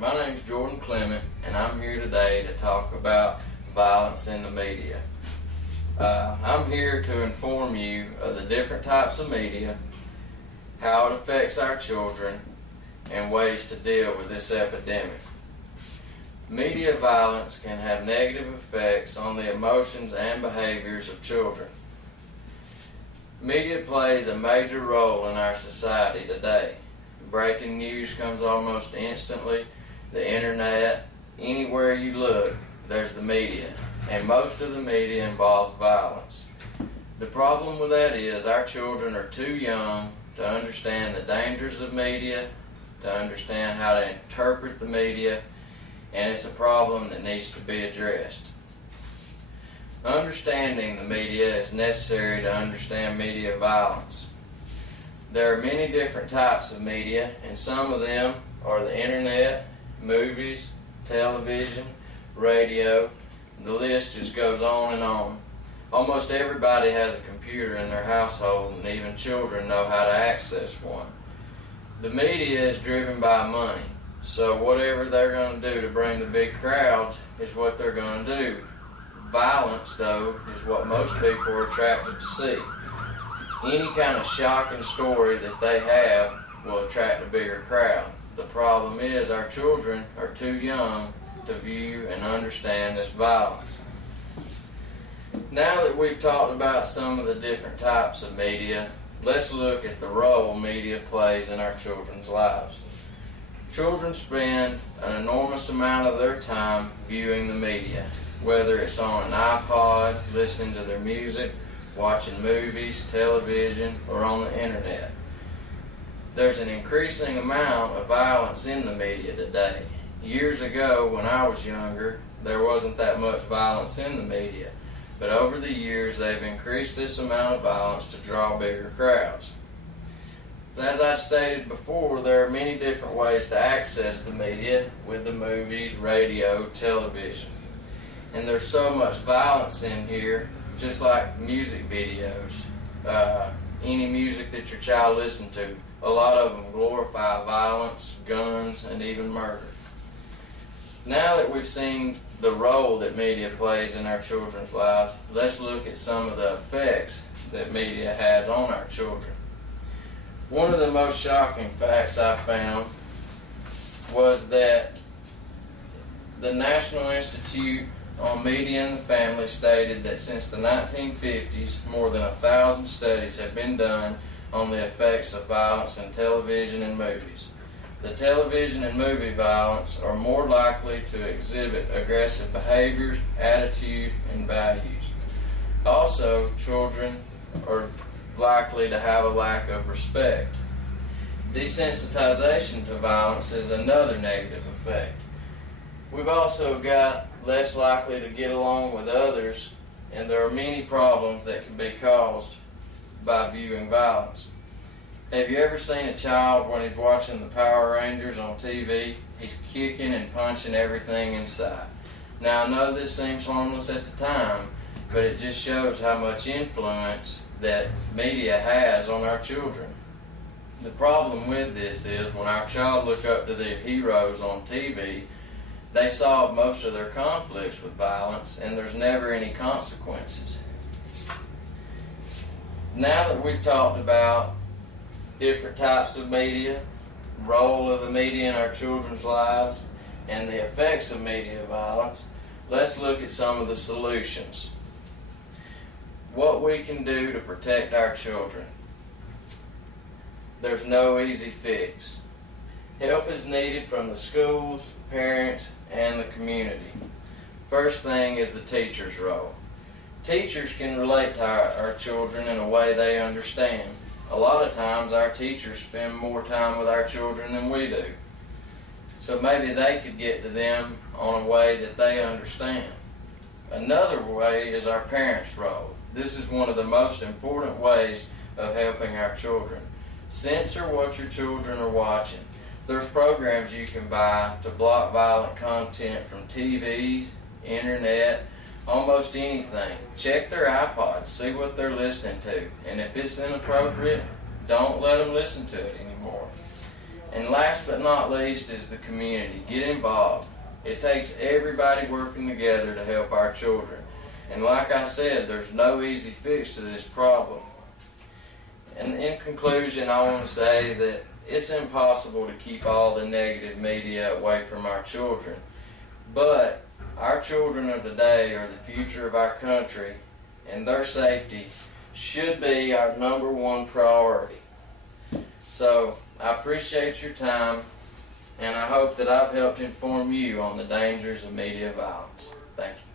My name is Jordan Clement, and I'm here today to talk about violence in the media. I'm here to inform you of the different types of media, how it affects our children, and ways to deal with this epidemic. Media violence can have negative effects on the emotions and behaviors of children. Media plays a major role in our society today. Breaking news comes almost instantly. The internet, anywhere you look, there's the media. And most of the media involves violence. The problem with that is our children are too young to understand the dangers of media, to understand how to interpret the media, and it's a problem that needs to be addressed. Understanding the media is necessary to understand media violence. There are many different types of media, and some of them are the internet, movies, television, radio. The list just goes on and on. Almost everybody has a computer in their household, and even children know how to access one. The media is driven by money, so whatever they're going to do to bring the big crowds is what they're going to do. Violence, though, is what most people are attracted to see. Any kind of shocking story that they have will attract a bigger crowd. The problem is our children are too young to view and understand this violence. Now that we've talked about some of the different types of media, let's look at the role media plays in our children's lives. Children spend an enormous amount of their time viewing the media, whether it's on an iPod, listening to their music, watching movies, television, or on the internet. There's an increasing amount of violence in the media today. Years ago, when I was younger, there wasn't that much violence in the media, but over the years they've increased this amount of violence to draw bigger crowds. But as I stated before, there are many different ways to access the media with the movies, radio, television. And there's so much violence in here, just like music videos, any music that your child listens to. A lot of them glorify violence, guns, and even murder. Now that we've seen the role that media plays in our children's lives, let's look at some of the effects that media has on our children. One of the most shocking facts I found was that the National Institute on Media and the Family stated that since the 1950s, more than 1,000 studies have been done on the effects of violence in television and movies. The television and movie violence are more likely to exhibit aggressive behaviors, attitude, and values. Also, children are likely to have a lack of respect. Desensitization to violence is another negative effect. We've also got less likely to get along with others, and there are many problems that can be caused by viewing violence. Have you ever seen a child when he's watching the Power Rangers on TV? He's kicking and punching everything inside. Now I know this seems harmless at the time, but it just shows how much influence that media has on our children. The problem with this is when our child look up to their heroes on TV, they solve most of their conflicts with violence, and there's never any consequences. Now that we've talked about different types of media, role of the media in our children's lives, and the effects of media violence, let's look at some of the solutions. What we can do to protect our children. There's no easy fix. Help is needed from the schools, parents, and the community. First thing is the teacher's role. Teachers can relate to our children in a way they understand. A lot of times our teachers spend more time with our children than we do. So maybe they could get to them on a way that they understand. Another way is our parents' role. This is one of the most important ways of helping our children. Censor what your children are watching. There's programs you can buy to block violent content from TVs, internet, almost anything. Check their iPods, see what they're listening to, and if it's inappropriate, don't let them listen to it anymore. And last but not least is the community. Get involved. It takes everybody working together to help our children. And like I said, there's no easy fix to this problem. And in conclusion, I want to say that it's impossible to keep all the negative media away from our children. But our children of today are the future of our country, and their safety should be our #1 priority. So I appreciate your time, and I hope that I've helped inform you on the dangers of media violence. Thank you.